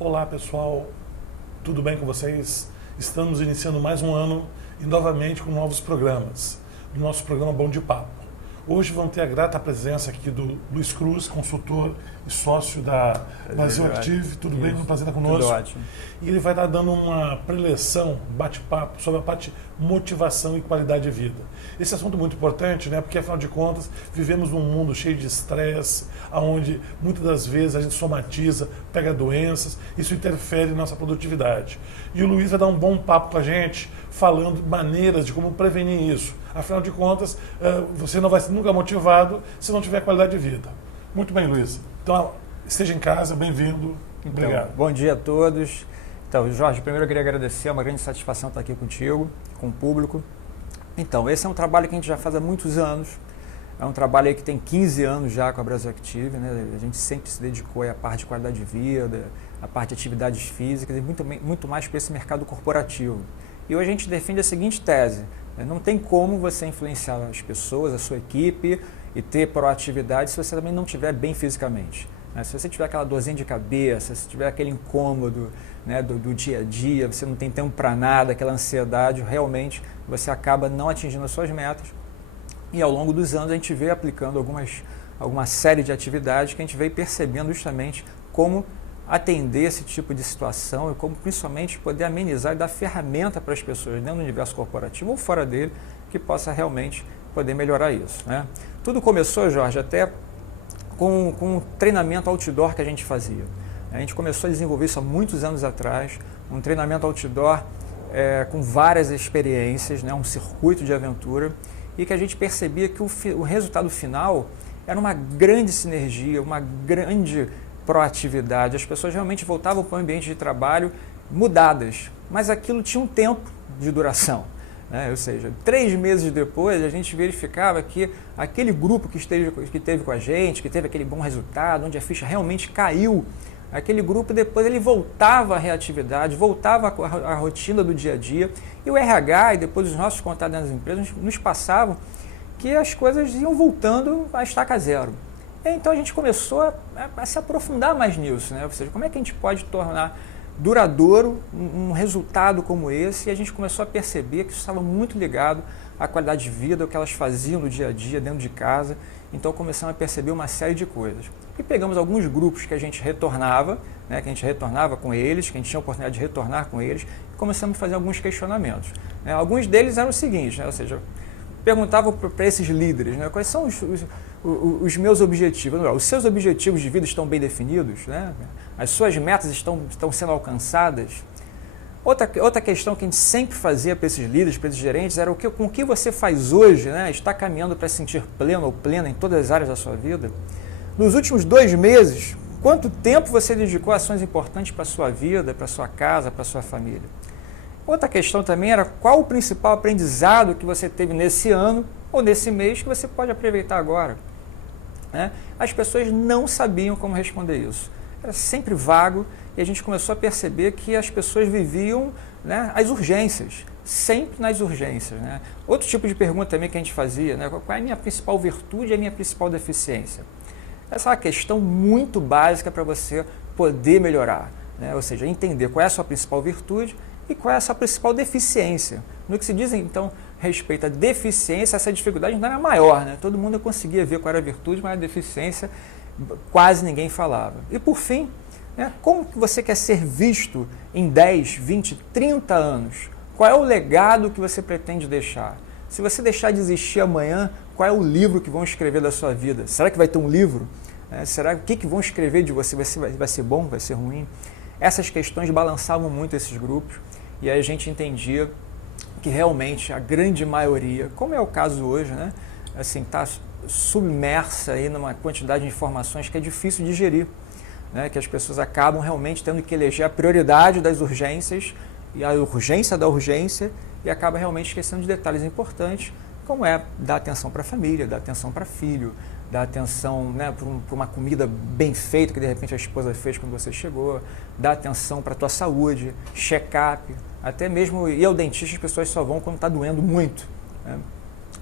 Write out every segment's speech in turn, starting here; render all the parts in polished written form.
Olá pessoal, tudo bem com vocês? Estamos iniciando mais um ano e novamente com novos programas, do nosso programa Bom de Papo. Hoje vamos ter a grata presença aqui do Luiz Cruz, consultor e sócio da Brasil Active. Tudo bem? Um prazer estar conosco. Tudo ótimo. E ele vai estar dando uma preleção, bate-papo sobre a parte motivação e qualidade de vida. Esse assunto é muito importante, né? Porque afinal de contas vivemos num mundo cheio de estresse, onde muitas das vezes a gente somatiza, pega doenças, isso interfere na nossa produtividade. E o Luiz vai dar um bom papo com a gente, falando maneiras de como prevenir isso. Afinal de contas, você não vai ser nunca motivado se não tiver qualidade de vida. Muito bem, Luiz. Então, esteja em casa, bem-vindo. Obrigado. Então, bom dia a todos. Então, Jorge, primeiro eu queria agradecer, é uma grande satisfação estar aqui contigo, com o público. Então, esse é um trabalho que a gente já faz há muitos anos. É um trabalho aí que tem 15 anos já com a Brasil Active, né? A gente sempre se dedicou à parte de qualidade de vida, à parte de atividades físicas e muito mais para esse mercado corporativo. E hoje a gente defende a seguinte tese: não tem como você influenciar as pessoas, a sua equipe e ter proatividade se você também não estiver bem fisicamente. Se você tiver aquela dorzinha de cabeça, se tiver aquele incômodo, né, do dia a dia, você não tem tempo para nada, aquela ansiedade, realmente você acaba não atingindo as suas metas. E ao longo dos anos a gente veio aplicando alguma série de atividades que a gente veio percebendo justamente como atender esse tipo de situação e como principalmente poder amenizar e dar ferramenta para as pessoas dentro do universo corporativo ou fora dele que possa realmente poder melhorar isso, né? Tudo começou, Jorge, até com um treinamento outdoor que a gente fazia. A gente começou a desenvolver isso há muitos anos atrás, um treinamento outdoor com várias experiências, né, um circuito de aventura, e que a gente percebia que o resultado final era uma grande sinergia, uma grande proatividade. As pessoas realmente voltavam para o ambiente de trabalho mudadas, mas aquilo tinha um tempo de duração, né? Ou seja, 3 meses depois a gente verificava que aquele grupo que esteve com a gente, que teve aquele bom resultado, onde a ficha realmente caiu, aquele grupo depois ele voltava à reatividade, voltava à rotina do dia a dia, e o RH e depois os nossos contatos das empresas nos passavam que as coisas iam voltando à estaca zero. Então a gente começou a se aprofundar mais nisso, né? Ou seja, como é que a gente pode tornar duradouro um resultado como esse, e a gente começou a perceber que isso estava muito ligado à qualidade de vida, ao que elas faziam no dia a dia, dentro de casa. Então começamos a perceber uma série de coisas. E pegamos alguns grupos que a gente retornava, né, que a gente retornava com eles, que a gente tinha a oportunidade de retornar com eles, e começamos a fazer alguns questionamentos, né? Alguns deles eram os seguintes, né? Ou seja, perguntavam para esses líderes, né, quais são os meus objetivos. Os seus objetivos de vida estão bem definidos, né? As suas metas estão sendo alcançadas. Outra questão que a gente sempre fazia para esses líderes, para esses gerentes, era com o que você faz hoje, né? Está caminhando para se sentir pleno ou plena em todas as áreas da sua vida. Nos últimos 2 meses, quanto tempo você dedicou a ações importantes para a sua vida, para a sua casa, para a sua família? Outra questão também era qual o principal aprendizado que você teve nesse ano ou nesse mês que você pode aproveitar agora, né? As pessoas não sabiam como responder isso. Era sempre vago, e a gente começou a perceber que as pessoas viviam, né, as urgências, sempre nas urgências, né? Outro tipo de pergunta também que a gente fazia, né, qual é a minha principal virtude e a minha principal deficiência? Essa é uma questão muito básica para você poder melhorar, né? Ou seja, entender qual é a sua principal virtude e qual é a sua principal deficiência. No que se diz, então, respeito à deficiência, essa dificuldade ainda era maior, né? Todo mundo conseguia ver qual era a virtude, mas a deficiência quase ninguém falava. E por fim, né, como que você quer ser visto em 10, 20, 30 anos? Qual é o legado que você pretende deixar? Se você deixar de existir amanhã, qual é o livro que vão escrever da sua vida? Será que vai ter um livro? Será o que vão escrever de você? Vai ser bom? Vai ser ruim? Essas questões balançavam muito esses grupos, e aí a gente entendia que realmente a grande maioria, como é o caso hoje, né, assim, está submersa aí numa quantidade de informações que é difícil de digerir, né, que as pessoas acabam realmente tendo que eleger a prioridade das urgências e a urgência da urgência, e acaba realmente esquecendo de detalhes importantes, como é dar atenção para a família, dar atenção para filho, dar atenção, né, para uma comida bem feita que de repente a esposa fez quando você chegou, dar atenção para a tua saúde, check-up, até mesmo ir ao dentista as pessoas só vão quando está doendo muito, né?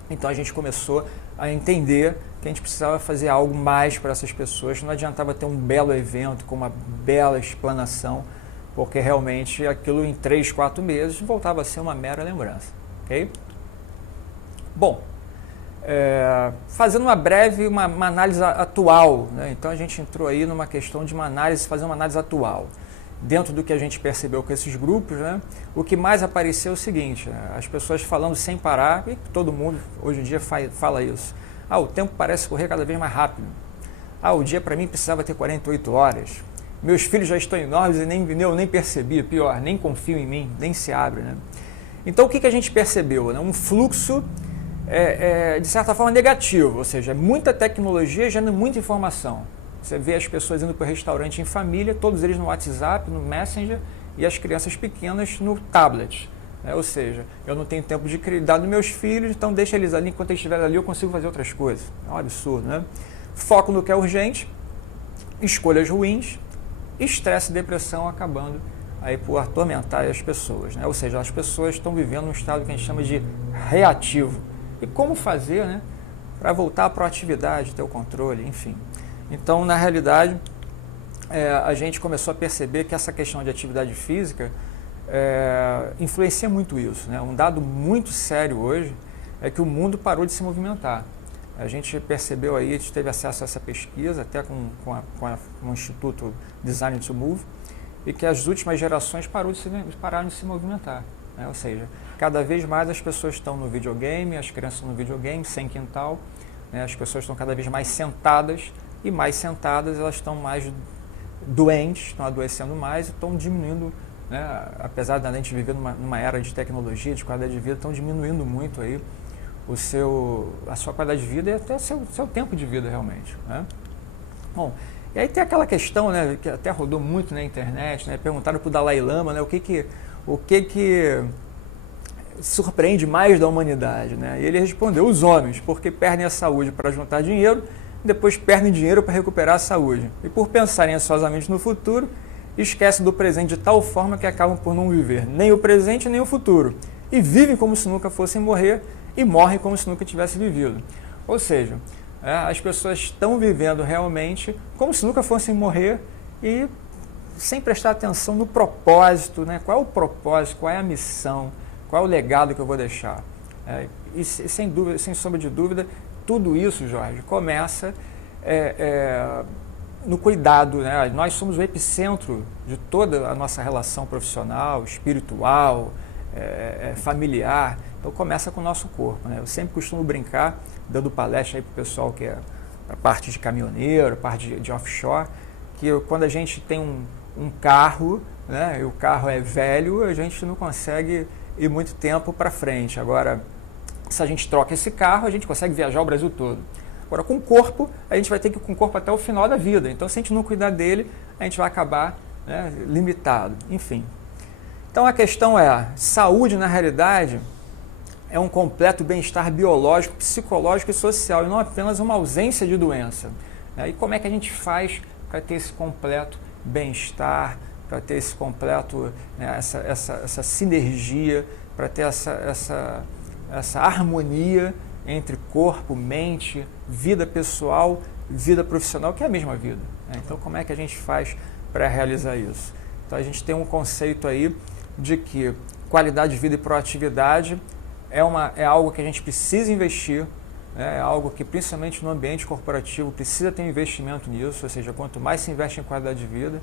Então a gente começou a entender que a gente precisava fazer algo mais para essas pessoas. Não adiantava ter um belo evento com uma bela explanação, porque realmente aquilo em 3, 4 meses voltava a ser uma mera lembrança. Ok? Bom, fazendo uma breve uma análise atual, né? Então a gente entrou aí numa questão de fazer uma análise atual. Dentro do que a gente percebeu com esses grupos, né, o que mais apareceu é o seguinte, né, as pessoas falando sem parar, e todo mundo hoje em dia fala isso. O tempo parece correr cada vez mais rápido. O dia para mim precisava ter 48 horas. Meus filhos já estão enormes e eu nem percebi, pior, nem confio em mim, nem se abre. Né? Então o que a gente percebeu? Né? Um fluxo, de certa forma, negativo, ou seja, muita tecnologia gerando muita informação. Você vê as pessoas indo para o restaurante em família, todos eles no WhatsApp, no Messenger, e as crianças pequenas no tablet. Né? Ou seja, eu não tenho tempo de cuidar dos meus filhos, então deixa eles ali, enquanto eles estiverem ali eu consigo fazer outras coisas. É um absurdo, né? Foco no que é urgente, escolhas ruins, estresse e depressão acabando aí por atormentar as pessoas. Né? Ou seja, as pessoas estão vivendo um estado que a gente chama de reativo. E como fazer, né, para voltar à proatividade, ter o controle, enfim. Então, na realidade, a gente começou a perceber que essa questão de atividade física influencia muito isso. Né? Um dado muito sério hoje é que o mundo parou de se movimentar. A gente percebeu aí, a gente teve acesso a essa pesquisa, até com o Instituto Design to Move, e que as últimas gerações pararam de se movimentar. Né? Ou seja, cada vez mais as pessoas estão no videogame, as crianças estão no videogame, sem quintal, né? As pessoas estão cada vez mais sentadas, e mais sentadas, elas estão mais doentes, estão adoecendo mais e estão diminuindo, né? Apesar da gente viver numa era de tecnologia, de qualidade de vida, estão diminuindo muito aí a sua qualidade de vida e até seu tempo de vida realmente. Né? Bom, e aí tem aquela questão, né, que até rodou muito na internet, né? Perguntaram para o Dalai Lama, né, o que surpreende mais da humanidade, né? E ele respondeu: os homens, porque perdem a saúde para juntar dinheiro, depois perdem dinheiro para recuperar a saúde. E por pensarem ansiosamente no futuro, esquecem do presente de tal forma que acabam por não viver nem o presente nem o futuro. E vivem como se nunca fossem morrer e morrem como se nunca tivessem vivido. Ou seja, as pessoas estão vivendo realmente como se nunca fossem morrer e sem prestar atenção no propósito, né? Qual é o propósito, qual é a missão, qual é o legado que eu vou deixar. E sem dúvida, sem sombra de dúvida, tudo isso, Jorge, começa no cuidado. Né? Nós somos o epicentro de toda a nossa relação profissional, espiritual, familiar. Então começa com o nosso corpo. Né? Eu sempre costumo brincar, dando palestra para o pessoal que é a parte de caminhoneiro, a parte de offshore, que quando a gente tem um carro, né, e o carro é velho, a gente não consegue ir muito tempo para frente. Agora, se a gente troca esse carro, a gente consegue viajar o Brasil todo. Agora, com o corpo, a gente vai ter que ir com o corpo até o final da vida. Então, se a gente não cuidar dele, a gente vai acabar, né, limitado. Enfim. Então, a questão é, saúde, na realidade, é um completo bem-estar biológico, psicológico e social, e não apenas uma ausência de doença. Né? E como é que a gente faz para ter esse completo bem-estar, para ter esse completo, né, essa sinergia, para ter essa harmonia entre corpo, mente, vida pessoal, vida profissional, que é a mesma vida. Né? Então, como é que a gente faz para realizar isso? Então, a gente tem um conceito aí de que qualidade de vida e proatividade é algo que a gente precisa investir, né? É algo que, principalmente no ambiente corporativo, precisa ter um investimento nisso, ou seja, quanto mais se investe em qualidade de vida,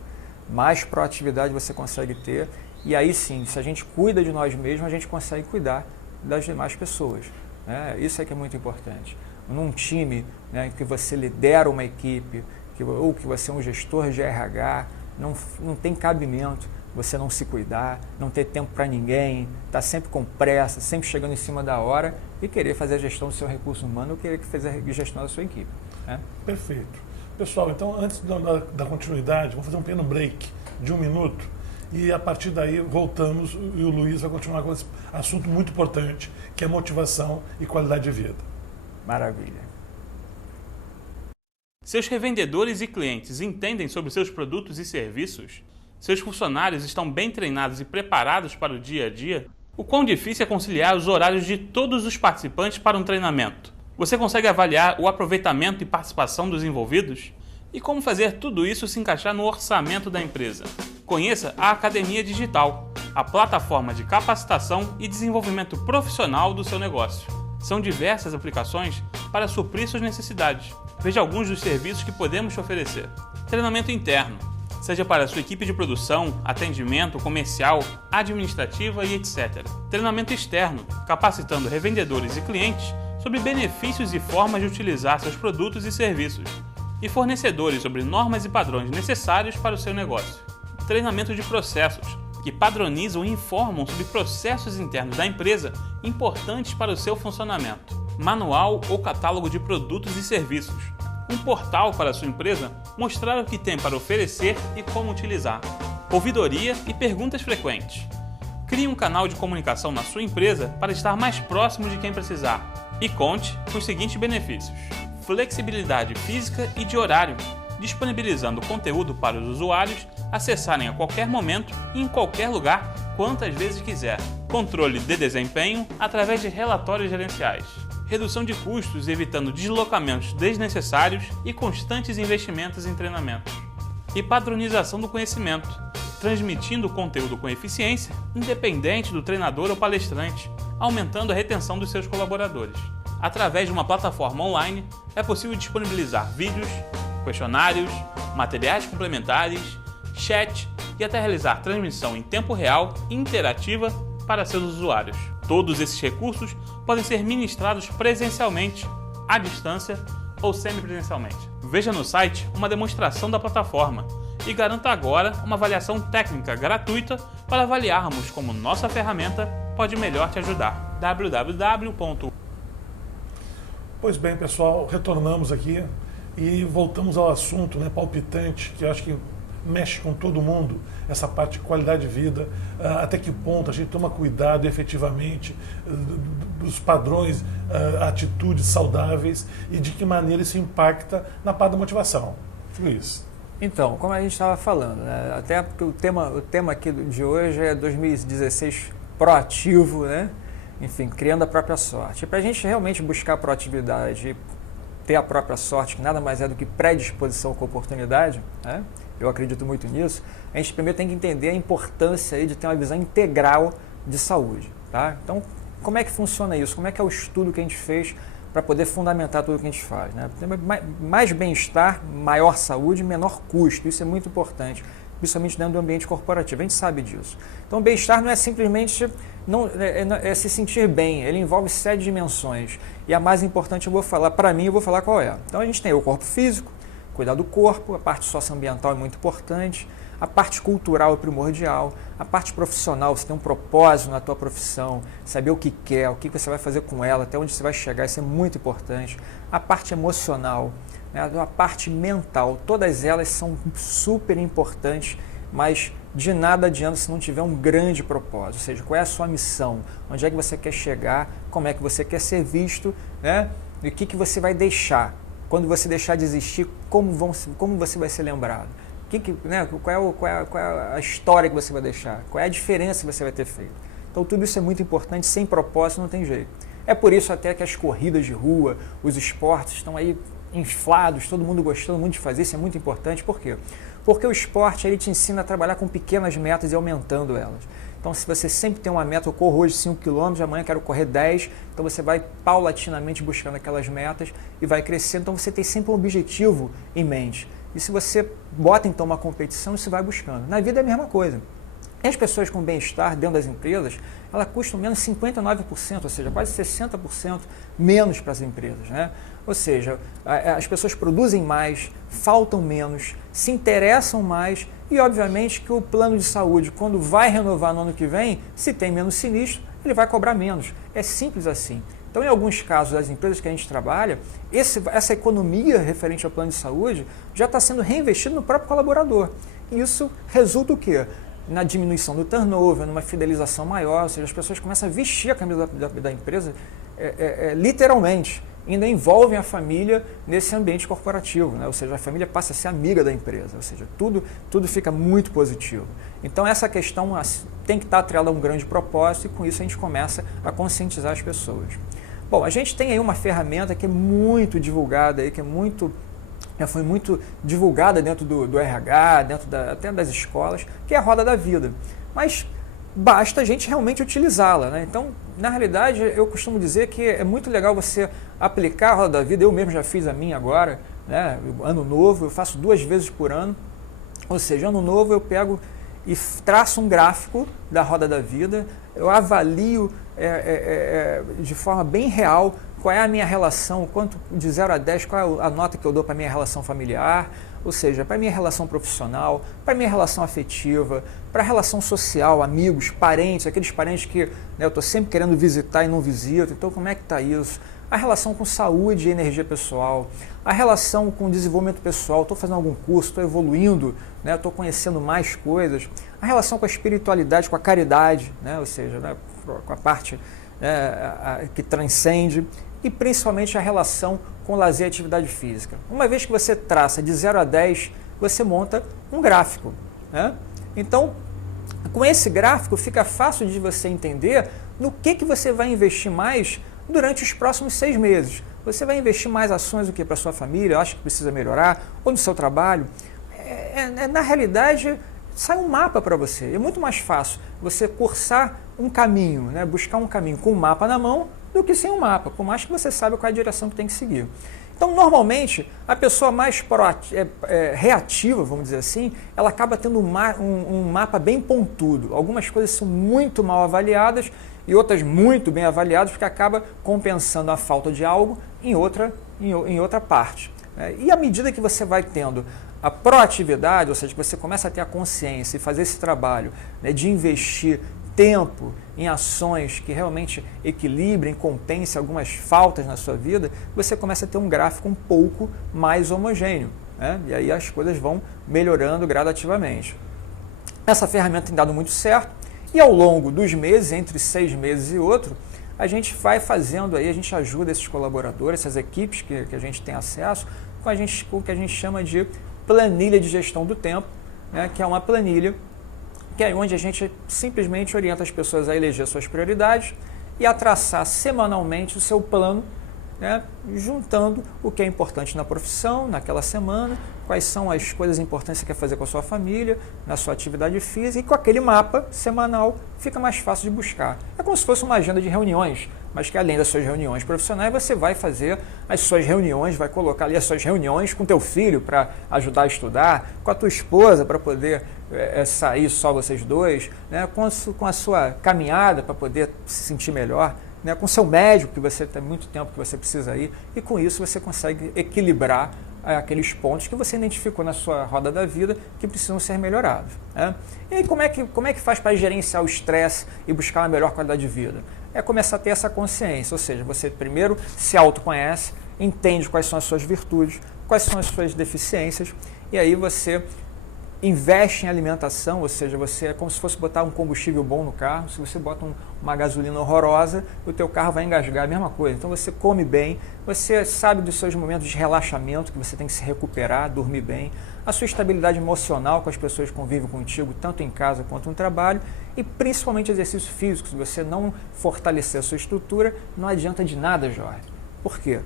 mais proatividade você consegue ter, e aí sim, se a gente cuida de nós mesmos, a gente consegue cuidar das demais pessoas. Né? Isso é que é muito importante. Num time, né, que você lidera uma equipe, ou que você é um gestor de RH, não tem cabimento você não se cuidar, não ter tempo para ninguém, estar sempre com pressa, sempre chegando em cima da hora e querer fazer a gestão do seu recurso humano ou querer fazer a gestão da sua equipe. Né? Perfeito. Pessoal, então antes da continuidade, vamos fazer um pequeno break de 1 minuto e a partir daí voltamos e o Luiz vai continuar com esse assunto muito importante, que é motivação e qualidade de vida. Maravilha. Seus revendedores e clientes entendem sobre seus produtos e serviços? Seus funcionários estão bem treinados e preparados para o dia a dia? O quão difícil é conciliar os horários de todos os participantes para um treinamento? Você consegue avaliar o aproveitamento e participação dos envolvidos? E como fazer tudo isso se encaixar no orçamento da empresa? Conheça a Academia Digital, a plataforma de capacitação e desenvolvimento profissional do seu negócio. São diversas aplicações para suprir suas necessidades. Veja alguns dos serviços que podemos te oferecer. Treinamento interno, seja para a sua equipe de produção, atendimento, comercial, administrativa e etc. Treinamento externo, capacitando revendedores e clientes sobre benefícios e formas de utilizar seus produtos e serviços. E fornecedores sobre normas e padrões necessários para o seu negócio. Treinamento de processos, que padronizam e informam sobre processos internos da empresa importantes para o seu funcionamento. Manual ou catálogo de produtos e serviços. Um portal para a sua empresa mostrar o que tem para oferecer e como utilizar. Ouvidoria e perguntas frequentes. Crie um canal de comunicação na sua empresa para estar mais próximo de quem precisar. E conte com os seguintes benefícios. Flexibilidade física e de horário, disponibilizando conteúdo para os usuários acessarem a qualquer momento e em qualquer lugar, quantas vezes quiser. Controle de desempenho através de relatórios gerenciais. Redução de custos, evitando deslocamentos desnecessários e constantes investimentos em treinamentos. E padronização do conhecimento, transmitindo o conteúdo com eficiência, independente do treinador ou palestrante, aumentando a retenção dos seus colaboradores. Através de uma plataforma online, é possível disponibilizar vídeos, questionários, materiais complementares, chat e até realizar transmissão em tempo real e interativa para seus usuários. Todos esses recursos podem ser ministrados presencialmente, à distância ou semipresencialmente. Veja no site uma demonstração da plataforma e garanta agora uma avaliação técnica gratuita para avaliarmos como nossa ferramenta pode melhor te ajudar. www. Pois bem, pessoal, retornamos aqui e voltamos ao assunto, né, palpitante, que eu acho que mexe com todo mundo, essa parte de qualidade de vida, até que ponto a gente toma cuidado efetivamente dos padrões, atitudes saudáveis e de que maneira isso impacta na parte da motivação. Luiz. Então, como a gente estava falando, né, até porque o tema aqui de hoje é 2016 proativo, né? Enfim, criando a própria sorte. E para a gente realmente buscar a proatividade e ter a própria sorte, que nada mais é do que predisposição com oportunidade, né? Eu acredito muito nisso, a gente primeiro tem que entender a importância aí de ter uma visão integral de saúde. Tá? Então, como é que funciona isso? Como é que é o estudo que a gente fez para poder fundamentar tudo que a gente faz? Né? Mais bem-estar, maior saúde, menor custo. Isso é muito importante, principalmente dentro do ambiente corporativo. A gente sabe disso. Então, o bem-estar não é simplesmente é se sentir bem. Ele envolve 7 dimensões. E a mais importante, para mim, eu vou falar qual é. Então, a gente tem o corpo físico, cuidar do corpo, a parte socioambiental é muito importante, a parte cultural é primordial, a parte profissional, você tem um propósito na tua profissão, saber o que quer, o que você vai fazer com ela, até onde você vai chegar, isso é muito importante. A parte emocional, né, a parte mental, todas elas são super importantes, mas de nada adianta se não tiver um grande propósito, ou seja, qual é a sua missão, onde é que você quer chegar, como é que você quer ser visto, né, e o que você vai deixar. Quando você deixar de existir, como você vai ser lembrado? Né, qual é a história que você vai deixar? Qual é a diferença que você vai ter feito? Então, tudo isso é muito importante, sem propósito não tem jeito. É por isso até que as corridas de rua, os esportes estão aí inflados, todo mundo gostando muito de fazer, isso é muito importante. Por quê? Porque o esporte ele te ensina a trabalhar com pequenas metas e aumentando elas. Então, se você sempre tem uma meta, eu corro hoje 5 km, amanhã quero correr 10, então você vai paulatinamente buscando aquelas metas e vai crescendo, então você tem sempre um objetivo em mente. E se você bota então uma competição, você vai buscando. Na vida é a mesma coisa. E as pessoas com bem-estar dentro das empresas, elas custam menos 59%, ou seja, quase 60% menos para as empresas, né? Ou seja, as pessoas produzem mais, faltam menos, se interessam mais e, obviamente, que o plano de saúde, quando vai renovar no ano que vem, se tem menos sinistro, ele vai cobrar menos. É simples assim. Então, em alguns casos das empresas que a gente trabalha, essa economia referente ao plano de saúde já está sendo reinvestida no próprio colaborador. E isso resulta o quê? Na diminuição do turnover, numa fidelização maior, ou seja, as pessoas começam a vestir a camisa da empresa literalmente. Ainda envolvem a família nesse ambiente corporativo, né? Ou seja, a família passa a ser amiga da empresa, ou seja, tudo fica muito positivo. Então essa questão tem que estar atrelada a um grande propósito e com isso a gente começa a conscientizar as pessoas. Bom, a gente tem aí uma ferramenta que é muito divulgada, aí, já foi muito divulgada dentro do RH, até das escolas, que é a Roda da Vida. Mas basta a gente realmente utilizá-la, né? Então, na realidade, eu costumo dizer que é muito legal você aplicar a Roda da Vida. Eu mesmo já fiz a minha agora, né? Ano novo, eu faço 2 vezes por ano. Ou seja, ano novo eu pego e traço um gráfico da Roda da Vida, eu avalio de forma bem real qual é a minha relação, quanto de 0 a 10, qual é a nota que eu dou para a minha relação familiar, ou seja, para a minha relação profissional, para a minha relação afetiva, para a relação social, amigos, parentes, aqueles parentes que, né, eu estou sempre querendo visitar e não visito, então como é que está isso? A relação com saúde e energia pessoal, a relação com desenvolvimento pessoal, estou fazendo algum curso, estou evoluindo, né, estou conhecendo mais coisas, a relação com a espiritualidade, com a caridade, né, ou seja, né, com a parte que transcende, e principalmente a relação com lazer e atividade física. Uma vez que você traça de 0 a 10, você monta um gráfico, né? Então, com esse gráfico fica fácil de você entender no que você vai investir mais durante os próximos 6 meses. Você vai investir mais ações do que para sua família, acha que precisa melhorar, ou no seu trabalho. Na realidade, sai um mapa para você. É muito mais fácil você cursar um caminho, né? Buscar um caminho com um mapa na mão, do que sem um mapa, por mais que você saiba qual é a direção que tem que seguir. Então, normalmente, a pessoa mais reativa, vamos dizer assim, ela acaba tendo um mapa bem pontudo. Algumas coisas são muito mal avaliadas e outras muito bem avaliadas, porque acaba compensando a falta de algo em outra parte. E à medida que você vai tendo a proatividade, ou seja, que você começa a ter a consciência e fazer esse trabalho, né, de investir tempo em ações que realmente equilibrem, compensem algumas faltas na sua vida, você começa a ter um gráfico um pouco mais homogêneo, né? E aí as coisas vão melhorando gradativamente. Essa ferramenta tem dado muito certo e ao longo dos meses, entre 6 meses e outro, a gente vai fazendo aí, a gente ajuda esses colaboradores, essas equipes que a gente tem acesso, com o que a gente chama de planilha de gestão do tempo, né? Que é uma planilha que é onde a gente simplesmente orienta as pessoas a eleger suas prioridades e a traçar semanalmente o seu plano, né, juntando o que é importante na profissão, naquela semana, quais são as coisas importantes que você quer fazer com a sua família, na sua atividade física, e com aquele mapa semanal fica mais fácil de buscar. É como se fosse uma agenda de reuniões, mas que além das suas reuniões profissionais, você vai fazer as suas reuniões, vai colocar ali as suas reuniões com teu filho para ajudar a estudar, com a tua esposa para poder sair só vocês dois, né, com a sua caminhada para poder se sentir melhor, né, com o seu médico, que você tem muito tempo que você precisa ir, e com isso você consegue equilibrar aqueles pontos que você identificou na sua roda da vida que precisam ser melhorados, né? E aí como é que faz para gerenciar o estresse e buscar uma melhor qualidade de vida? É começar a ter essa consciência, ou seja, você primeiro se autoconhece, entende quais são as suas virtudes, quais são as suas deficiências, e aí você investe em alimentação, ou seja, você é como se fosse botar um combustível bom no carro. Se você bota uma gasolina horrorosa, o teu carro vai engasgar, a mesma coisa. Então você come bem, você sabe dos seus momentos de relaxamento, que você tem que se recuperar, dormir bem, a sua estabilidade emocional com as pessoas que convivem contigo, tanto em casa quanto no trabalho, e principalmente exercício físico. Se você não fortalecer a sua estrutura, não adianta de nada, Jorge. Por quê?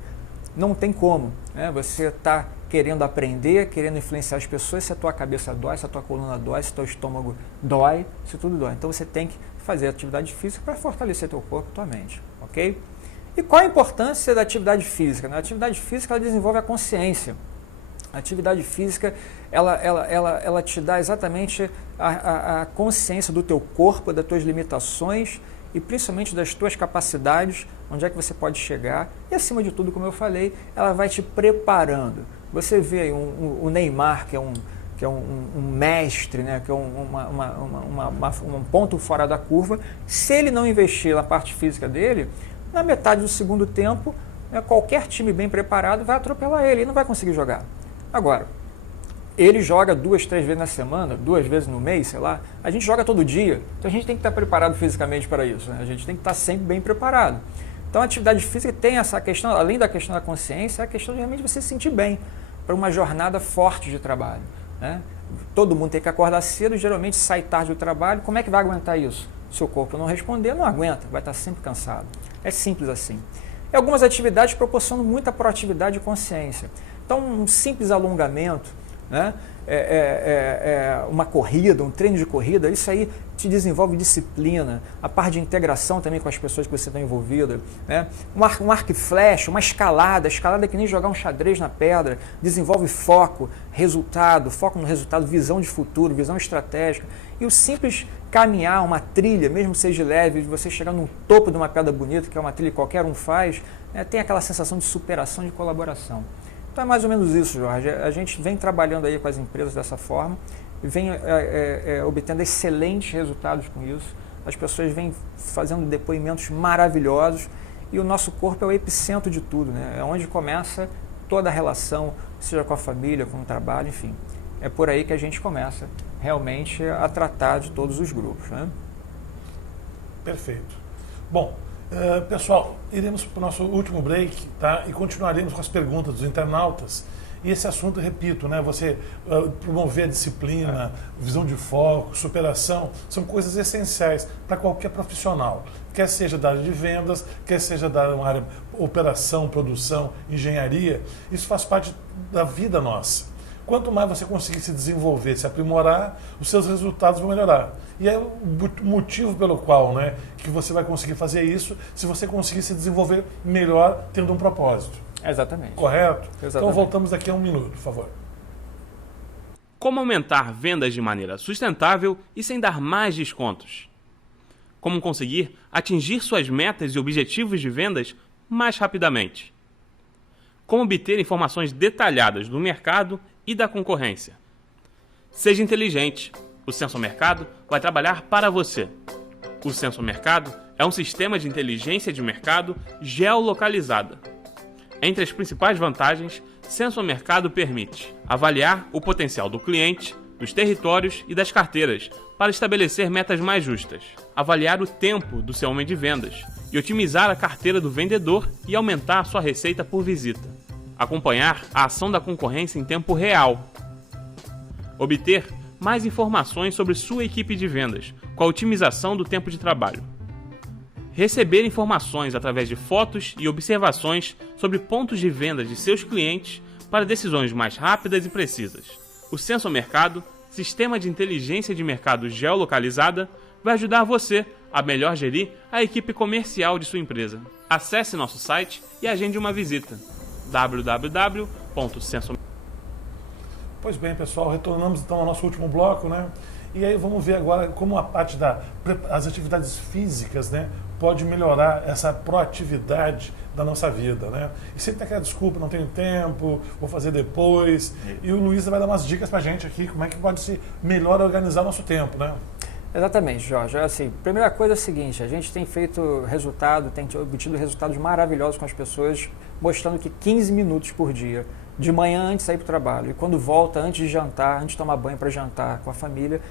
Não tem como, né? Você está querendo aprender, querendo influenciar as pessoas, se a tua cabeça dói, se a tua coluna dói, se o teu estômago dói, se tudo dói. Então você tem que fazer atividade física para fortalecer teu corpo e tua mente, ok? E qual a importância da atividade física? A atividade física ela desenvolve a consciência. A atividade física ela te dá exatamente a consciência do teu corpo, das tuas limitações e principalmente das tuas capacidades, onde é que você pode chegar. E acima de tudo, como eu falei, ela vai te preparando. Você vê aí o Neymar, que é um mestre, né, que é um ponto fora da curva. Se ele não investir na parte física dele, na metade do segundo tempo, né, qualquer time bem preparado vai atropelar ele e não vai conseguir jogar. Agora, ele joga 2, 3 vezes na semana, 2 vezes no mês, sei lá. A gente joga todo dia, então a gente tem que estar preparado fisicamente para isso, né? A gente tem que estar sempre bem preparado. Então a atividade física tem essa questão, além da questão da consciência, é a questão de realmente você se sentir bem para uma jornada forte de trabalho, né? Todo mundo tem que acordar cedo, geralmente sai tarde do trabalho. Como é que vai aguentar isso? Se o corpo não responder, não aguenta, vai estar sempre cansado. É simples assim. E algumas atividades proporcionam muita proatividade e consciência. Então, um simples alongamento, né? Uma corrida, um treino de corrida, isso aí te desenvolve disciplina, a parte de integração também com as pessoas que você está envolvida, né? Um arco e flecha, uma escalada é que nem jogar um xadrez na pedra, desenvolve foco no resultado, visão de futuro, visão estratégica. E o simples caminhar, uma trilha, mesmo que seja leve, de você chegar no topo de uma pedra bonita, que é uma trilha que qualquer um faz, né? Tem aquela sensação de superação, de colaboração. Então é mais ou menos isso, Jorge. A gente vem trabalhando aí com as empresas dessa forma e vem obtendo excelentes resultados com isso. As pessoas vêm fazendo depoimentos maravilhosos e o nosso corpo é o epicentro de tudo, né? É onde começa toda a relação, seja com a família, com o trabalho, enfim. É por aí que a gente começa realmente a tratar de todos os grupos, né? Perfeito. Bom, pessoal, iremos para o nosso último break, tá? E continuaremos com as perguntas dos internautas. E esse assunto, repito, né? Você promover a disciplina, visão de foco, superação, são coisas essenciais para qualquer profissional. Quer seja da área de vendas, quer seja da área operação, produção, engenharia, isso faz parte da vida nossa. Quanto mais você conseguir se desenvolver, se aprimorar, os seus resultados vão melhorar. E é o motivo pelo qual, né, que você vai conseguir fazer isso se você conseguir se desenvolver melhor tendo um propósito. Exatamente. Correto? Exatamente. Então voltamos daqui a um minuto, por favor. Como aumentar vendas de maneira sustentável e sem dar mais descontos? Como conseguir atingir suas metas e objetivos de vendas mais rapidamente? Como obter informações detalhadas do mercado e da concorrência? Seja inteligente. O Sensor Mercado vai trabalhar para você. O Sensor Mercado é um sistema de inteligência de mercado geolocalizada. Entre as principais vantagens, Sensor Mercado permite avaliar o potencial do cliente, dos territórios e das carteiras para estabelecer metas mais justas, avaliar o tempo do seu homem de vendas e otimizar a carteira do vendedor e aumentar sua receita por visita, acompanhar a ação da concorrência em tempo real, obter mais informações sobre sua equipe de vendas com a otimização do tempo de trabalho, receber informações através de fotos e observações sobre pontos de venda de seus clientes para decisões mais rápidas e precisas. O Sensor Mercado, sistema de inteligência de mercado geolocalizada, vai ajudar você a melhor gerir a equipe comercial de sua empresa. Acesse nosso site e agende uma visita. www.sensor. Pois bem, pessoal, retornamos então ao nosso último bloco, né? E aí vamos ver agora como a parte das atividades físicas, né, pode melhorar essa proatividade da nossa vida, né? E sempre tem aquela desculpa, não tenho tempo, vou fazer depois. E o Luiz vai dar umas dicas pra gente aqui, como é que pode se melhor organizar o nosso tempo, né? Exatamente, Jorge. Assim, primeira coisa é a seguinte, a gente tem feito resultado, tem obtido resultados maravilhosos com as pessoas, mostrando que 15 minutos por dia, de manhã antes de sair para o trabalho, e quando volta, antes de jantar, antes de tomar banho para jantar com a família,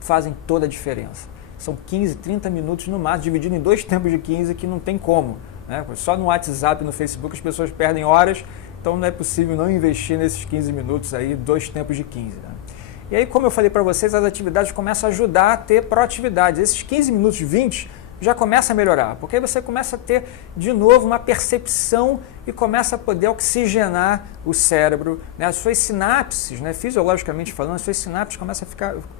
fazem toda a diferença. São 15, 30 minutos no máximo, dividido em 2 tempos de 15, que não tem como, né? Só no WhatsApp e no Facebook as pessoas perdem horas, então não é possível não investir nesses 15 minutos aí, 2 tempos de 15, né? E aí, como eu falei para vocês, as atividades começam a ajudar a ter proatividade. Esses 15 minutos, 20, já começa a melhorar, porque aí você começa a ter, de novo, uma percepção e começa a poder oxigenar o cérebro, né? As suas sinapses, né? Fisiologicamente falando, as suas sinapses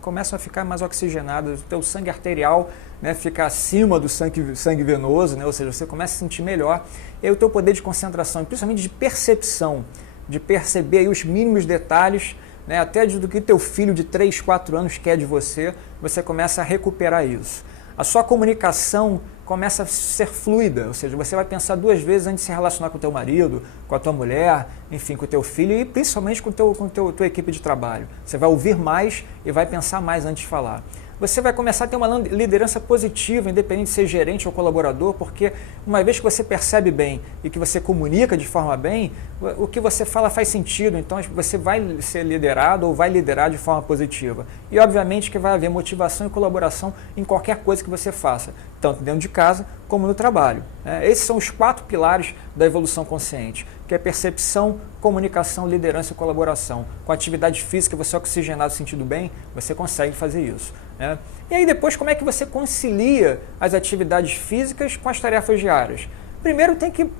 começam a ficar mais oxigenadas, o teu sangue arterial, né, fica acima do sangue venoso, né? Ou seja, você começa a sentir melhor, e aí o teu poder de concentração, principalmente de percepção, de perceber aí os mínimos detalhes, né, até do que teu filho de 3, 4 anos quer de você, você começa a recuperar isso. A sua comunicação começa a ser fluida, ou seja, você vai pensar 2 vezes antes de se relacionar com o teu marido, com a tua mulher, enfim, com o teu filho e principalmente com tua equipe de trabalho. Você vai ouvir mais e vai pensar mais antes de falar. Você vai começar a ter uma liderança positiva, independente de ser gerente ou colaborador, porque uma vez que você percebe bem e que você comunica de forma bem, o que você fala faz sentido, então você vai ser liderado ou vai liderar de forma positiva. E obviamente que vai haver motivação e colaboração em qualquer coisa que você faça, tanto dentro de casa como no trabalho, né? Esses são os 4 pilares da evolução consciente, que é percepção, comunicação, liderança e colaboração. Com atividade física, você oxigenado, sentindo bem, você consegue fazer isso, né? E aí depois, como é que você concilia as atividades físicas com as tarefas diárias? Primeiro tem que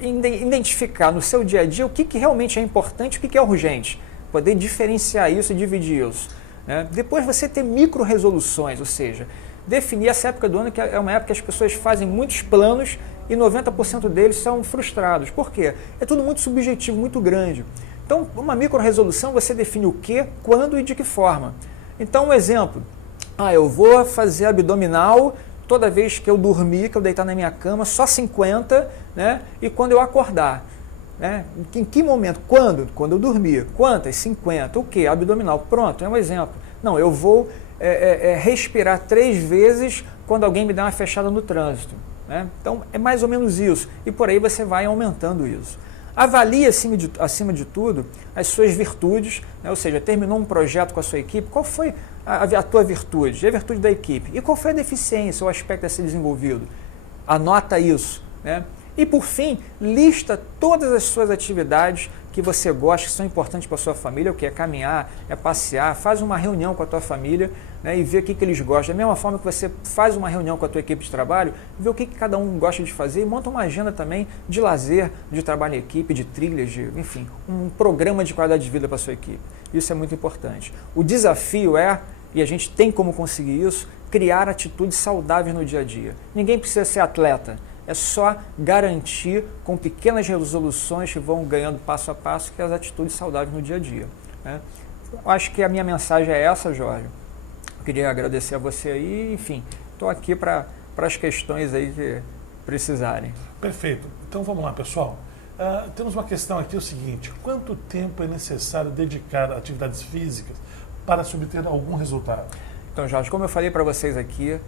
identificar no seu dia a dia o que realmente é importante e o que é urgente. Poder diferenciar isso e dividir isso. Né? Depois você ter micro-resoluções, ou seja, definir essa época do ano, que é uma época que as pessoas fazem muitos planos e 90% deles são frustrados. Por quê? É tudo muito subjetivo, muito grande. Então, uma micro-resolução, você define o que, quando e de que forma. Então, um exemplo. Eu vou fazer abdominal toda vez que eu dormir, que eu deitar na minha cama, só 50, né? E quando eu acordar. Né? Em que momento? Quando? Quando eu dormir. Quantas? 50. O quê? Abdominal. Pronto, é um exemplo. Não, eu vou respirar 3 vezes quando alguém me dá uma fechada no trânsito. Né? Então, é mais ou menos isso. E por aí você vai aumentando isso. Avalie, acima de tudo, as suas virtudes, né? Ou seja, terminou um projeto com a sua equipe, qual foi a tua virtude, a virtude da equipe? E qual foi a deficiência, o aspecto a ser desenvolvido? Anota isso. Né? E, por fim, lista todas as suas atividades que você gosta, que são importantes para a sua família, o que é caminhar, é passear, faz uma reunião com a tua família, né, e vê o que eles gostam. Da mesma forma que você faz uma reunião com a tua equipe de trabalho, vê o que cada um gosta de fazer e monta uma agenda também de lazer, de trabalho em equipe, de trilhas, enfim, um programa de qualidade de vida para a sua equipe. Isso é muito importante. O desafio e a gente tem como conseguir isso, criar atitudes saudáveis no dia a dia. Ninguém precisa ser atleta. É só garantir com pequenas resoluções que vão ganhando passo a passo que as atitudes saudáveis no dia a dia. Né? Eu acho que a minha mensagem é essa, Jorge. Eu queria agradecer a você aí, enfim, estou aqui para as questões aí que precisarem. Perfeito. Então vamos lá, pessoal. Temos uma questão aqui, o seguinte: quanto tempo é necessário dedicar a atividades físicas para se obter algum resultado? Então, Jorge, como eu falei para vocês aqui,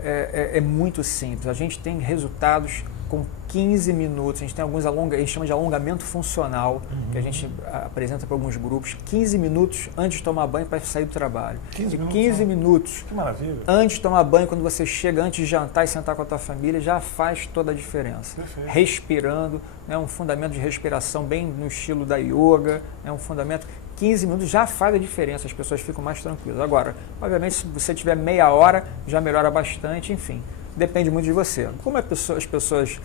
é muito simples. A gente tem resultados com 15 minutos. A gente tem alguns a gente chama de alongamento funcional, que a gente apresenta para alguns grupos. 15 minutos antes de tomar banho para sair do trabalho. 15 minutos. Que maravilha. Antes de tomar banho, quando você chega, antes de jantar e sentar com a tua família, já faz toda a diferença. Perfeito. Respirando, né, um fundamento de respiração bem no estilo da yoga, um fundamento. 15 minutos já faz a diferença, as pessoas ficam mais tranquilas. Agora, obviamente, se você tiver meia hora, já melhora bastante, enfim, depende muito de você. Como as pessoas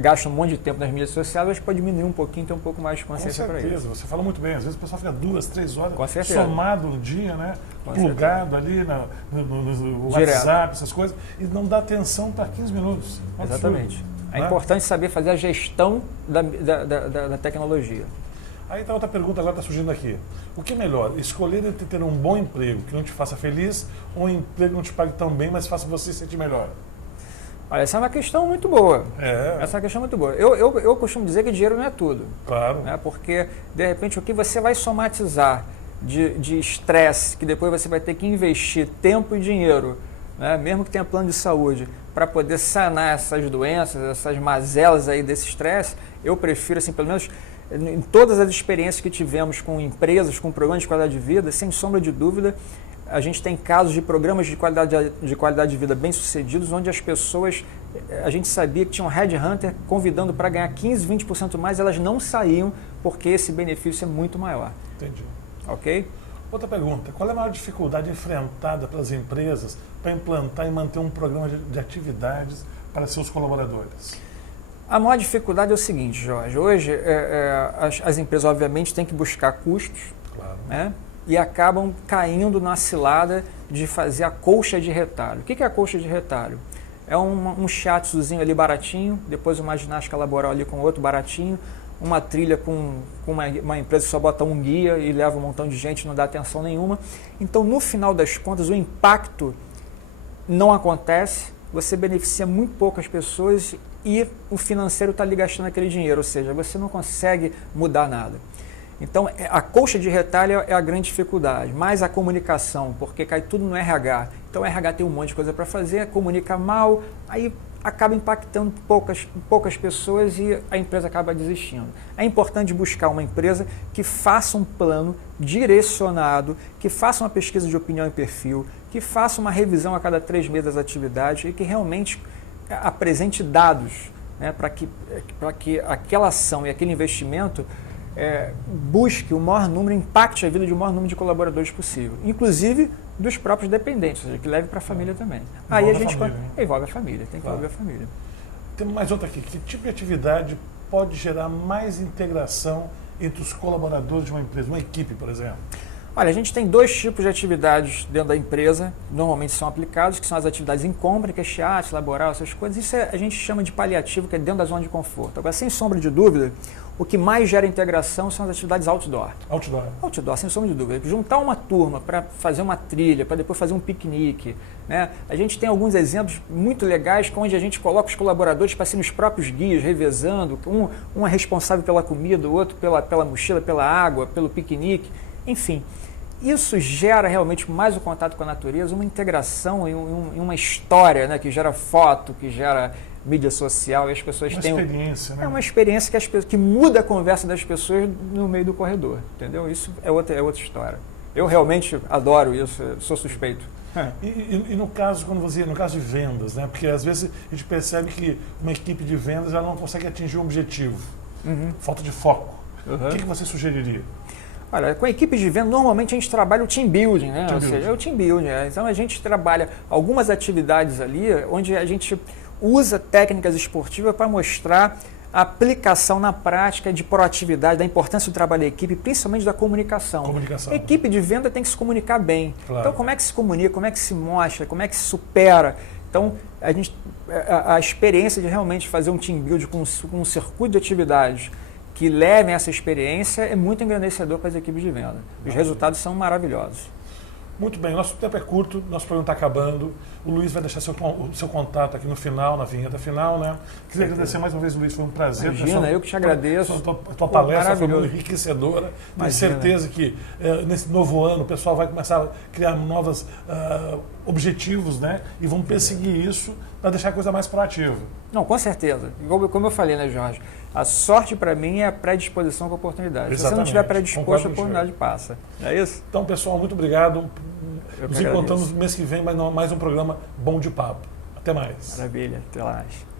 gastam um monte de tempo nas mídias sociais, acho que pode diminuir um pouquinho, ter um pouco mais de consciência para isso. Com certeza, você falou muito bem, às vezes o pessoal fica 2, 3 horas somado no dia, né? Plugado ali no WhatsApp, essas coisas, e não dá atenção para 15 minutos. Exatamente. É importante saber fazer a gestão da tecnologia. Aí tá outra pergunta agora está surgindo aqui. O que é melhor, escolher entre ter um bom emprego que não te faça feliz ou um emprego que não te pague tão bem, mas faça você se sentir melhor? Olha, essa é uma questão muito boa. Essa é uma questão muito boa. Eu costumo dizer que dinheiro não é tudo. Claro. Né? Porque, de repente, o que você vai somatizar de estresse, que depois você vai ter que investir tempo e dinheiro, né? Mesmo que tenha plano de saúde, para poder sanar essas doenças, essas mazelas aí desse estresse, eu prefiro, assim, pelo menos em todas as experiências que tivemos com empresas, com programas de qualidade de vida, sem sombra de dúvida, a gente tem casos de programas de qualidade de vida bem-sucedidos, onde as pessoas, a gente sabia que tinha um headhunter convidando para ganhar 15%, 20% mais, elas não saíam porque esse benefício é muito maior. Entendi. Ok? Outra pergunta, qual é a maior dificuldade enfrentada pelas empresas para implantar e manter um programa de atividades para seus colaboradores? A maior dificuldade é o seguinte, Jorge, hoje as empresas obviamente têm que buscar custos, claro, né? E acabam caindo na cilada de fazer a colcha de retalho. O que é a colcha de retalho? É um shiatsuzinho ali baratinho, depois uma ginástica laboral ali com outro baratinho, uma trilha com uma empresa que só bota um guia e leva um montão de gente, não dá atenção nenhuma. Então, no final das contas, o impacto não acontece, você beneficia muito poucas pessoas e o financeiro está ali gastando aquele dinheiro, ou seja, você não consegue mudar nada. Então, a colcha de retalho é a grande dificuldade, mais a comunicação, porque cai tudo no RH. Então, o RH tem um monte de coisa para fazer, comunica mal, aí acaba impactando poucas pessoas e a empresa acaba desistindo. É importante buscar uma empresa que faça um plano direcionado, que faça uma pesquisa de opinião e perfil, que faça uma revisão a cada 3 meses das atividades e que realmente apresente dados, né, para que aquela ação e aquele investimento busque o maior número, impacte a vida de o maior número de colaboradores possível, inclusive dos próprios dependentes, ou seja, que leve para a família também. Aí a gente envolve a família, tem que envolver a família. Tem mais outra aqui. Que tipo de atividade pode gerar mais integração entre os colaboradores de uma empresa, uma equipe, por exemplo? Olha, a gente tem 2 tipos de atividades dentro da empresa, normalmente são aplicados, que são as atividades em compra, que é chat, laboral, essas coisas. Isso a gente chama de paliativo, que é dentro da zona de conforto. Agora, sem sombra de dúvida, o que mais gera integração são as atividades outdoor. Outdoor, sem sombra de dúvida. Juntar uma turma para fazer uma trilha, para depois fazer um piquenique. Né? A gente tem alguns exemplos muito legais onde a gente coloca os colaboradores para serem os próprios guias, revezando. Um é responsável pela comida, o outro pela mochila, pela água, pelo piquenique. Enfim, isso gera realmente mais o contato com a natureza, uma integração e uma história, né, que gera foto, que gera mídia social, e as pessoas têm... Uma experiência, né? É uma experiência que muda a conversa das pessoas no meio do corredor, entendeu? Isso é outra história. Eu realmente adoro isso, sou suspeito. E no caso, no caso de vendas, né? Porque às vezes a gente percebe que uma equipe de vendas ela não consegue atingir um objetivo, falta de foco. O que você sugeriria? Olha, com a equipe de venda, normalmente a gente trabalha o team building, né? Ou seja, é o team building. Então a gente trabalha algumas atividades ali onde a gente usa técnicas esportivas para mostrar a aplicação na prática de proatividade, da importância do trabalho da equipe, principalmente da comunicação. A equipe de venda tem que se comunicar bem. Claro. Então, como é que se comunica, como é que se mostra, como é que se supera? Então, a experiência de realmente fazer um team building com um circuito de atividades que levem essa experiência é muito engrandecedor para as equipes de venda. Os resultados são maravilhosos. Muito bem, nosso tempo é curto, nosso programa está acabando. O Luiz vai deixar o seu contato aqui no final, na vinheta final, né? Queria agradecer mais uma vez, Luiz, foi um prazer. Imagina, eu que te agradeço. Tua palestra foi muito enriquecedora. Tenho certeza que nesse novo ano o pessoal vai começar a criar novos objetivos, né? E vão perseguir isso para deixar a coisa mais proativa. Não, com certeza. Como eu falei, né, Jorge? A sorte para mim é a predisposição com a oportunidade. Exatamente. Se você não estiver predisposto, a oportunidade passa. É isso? Então, pessoal, muito obrigado. Nos encontramos no mês que vem, mais um programa bom de papo. Até mais. Maravilha. Até mais.